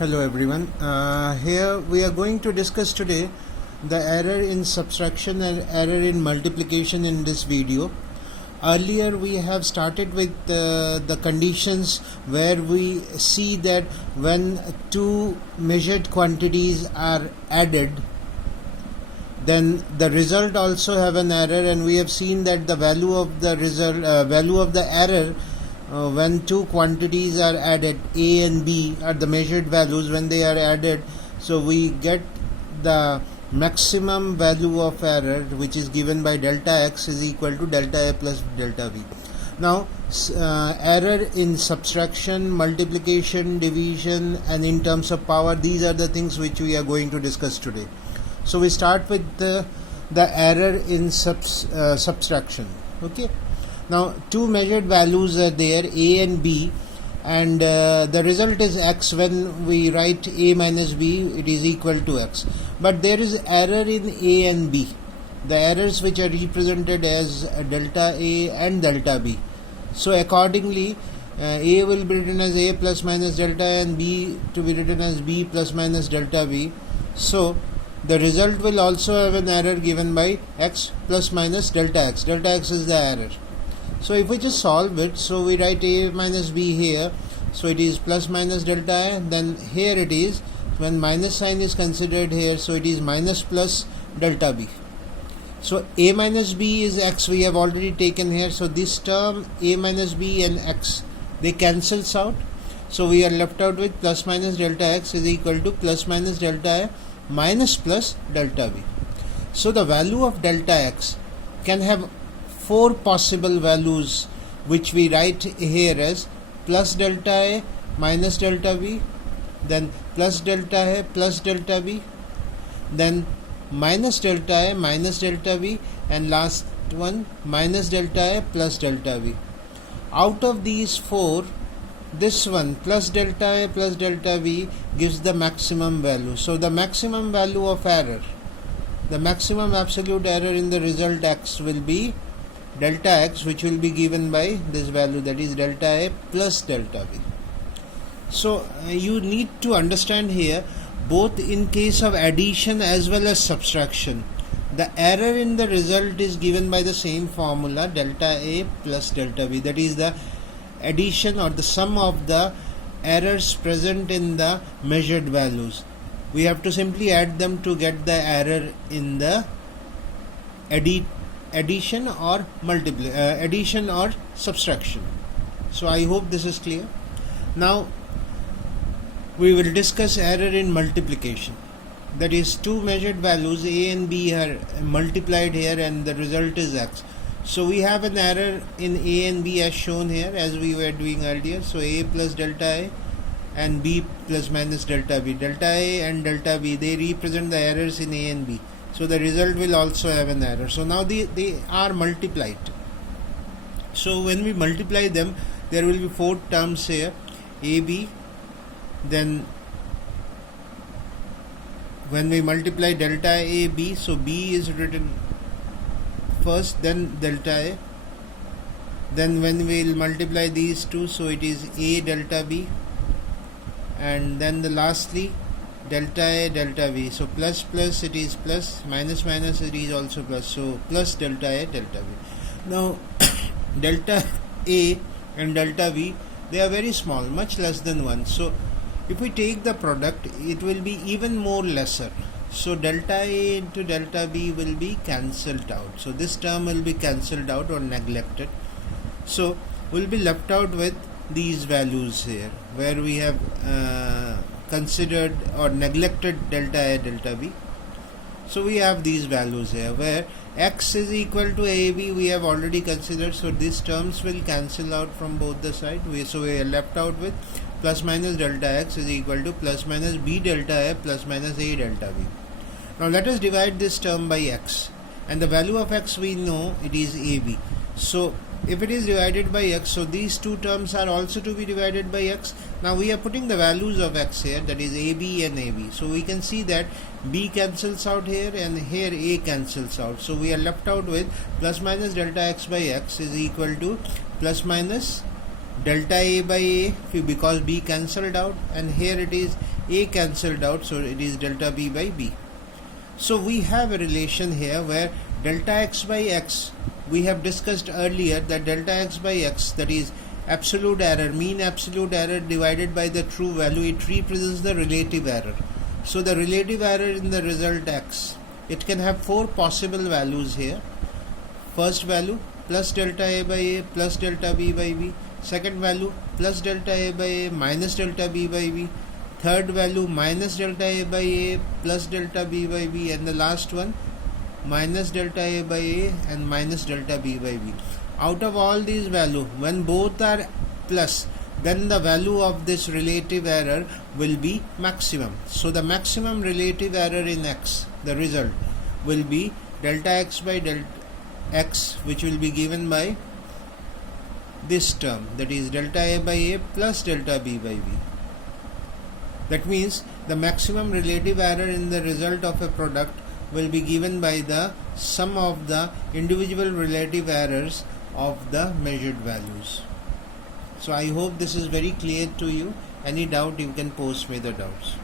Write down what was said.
Hello everyone. Here we are going to discuss today the error in subtraction and error in multiplication in this video. Earlier we have started with the conditions where we see that when two measured quantities are added, then the result also have an error, and we have seen that the value of the result, value of the error when two quantities are added, A and B are the measured values. When they are added, so we get the maximum value of error, which is given by delta x is equal to delta A plus delta B. Now error in subtraction, multiplication, division, and in terms of power, these are the things which we are going to discuss today. So we start with the error in subtraction. Okay. Now two measured values are there, A and B, and the result is x. When we write A minus B, it is equal to x. But there is error in A and B. The errors which are represented as delta A and delta B. So accordingly, A will be written as A plus minus delta and B to be written as B plus minus delta B. So the result will also have an error given by x plus minus delta x. Delta x is the error. So if we just solve it, so we write A minus B here, so it is plus minus delta A, then here it is, when minus sign is considered here, so it is minus plus delta B. So A minus B is x, we have already taken here, so this term A minus B and x, they cancels out, so we are left out with plus minus delta x is equal to plus minus delta A minus plus delta B. So the value of delta x can have four possible values, which we write here as plus delta A minus delta B, then plus delta A plus delta B, then minus delta A minus delta B, and last one minus delta A plus delta B. Out of these four, this one plus delta A plus delta B gives the maximum value. So the maximum value of error, the maximum absolute error in the result x will be delta x, which will be given by this value, that is delta A plus delta B. So you need to understand here, both in case of addition as well as subtraction, the error in the result is given by the same formula, delta A plus delta B, that is the addition or the sum of the errors present in the measured values. We have to simply add them to get the error in the addition or addition or subtraction. So I hope this is clear. Now we will discuss error in multiplication. That is, two measured values A and B are multiplied here and the result is x. So we have an error in A and B as shown here, as we were doing earlier. So A plus delta A and B plus minus delta B. Delta A and delta B, they represent the errors in A and B. So the result will also have an error. So now they are multiplied. So when we multiply them, there will be four terms here, AB. Then when we multiply delta AB, so B is written first, then delta A. Then when we will multiply these two, so it is A delta B, and then the lastly delta A delta B. So plus plus it is plus, minus minus it is also plus, so plus delta A delta B. Now delta A and delta B, they are very small, much less than 1. So if we take the product, it will be even more lesser. So delta A into delta B will be cancelled out. So this term will be cancelled out or neglected. So we'll be left out with these values here, where we have considered or neglected delta A delta B. So we have these values here, where x is equal to AB we have already considered, so these terms will cancel out from both the sides. So we are left out with plus minus delta x is equal to plus minus B delta A plus minus A delta B. Now let us divide this term by x, and the value of x we know it is AB. So if it is divided by x, so these two terms are also to be divided by x. Now we are putting the values of x here, that is AB and AB. So we can see that B cancels out here and here A cancels out. So we are left out with plus minus delta x by x is equal to plus minus delta A by A, because B cancelled out, and here it is A cancelled out, so it is delta B by B. So we have a relation here where delta x by x, we have discussed earlier that delta x by x, that is absolute error, mean absolute error divided by the true value, it represents the relative error. So the relative error in the result x, it can have four possible values here. First value plus delta A by A plus delta B by B. Second value plus delta A by A minus delta B by B. Third value minus delta A by A plus delta B by B, and the last one minus delta A by A and minus delta B by B. Out of all these values, when both are plus, then the value of this relative error will be maximum. So the maximum relative error in x, the result, will be delta x by delta x, which will be given by this term, that is delta A by A plus delta B by B. That means the maximum relative error in the result of a product will be given by the sum of the individual relative errors of the measured values. So I hope this is very clear to you. Any doubt, you can post me the doubts.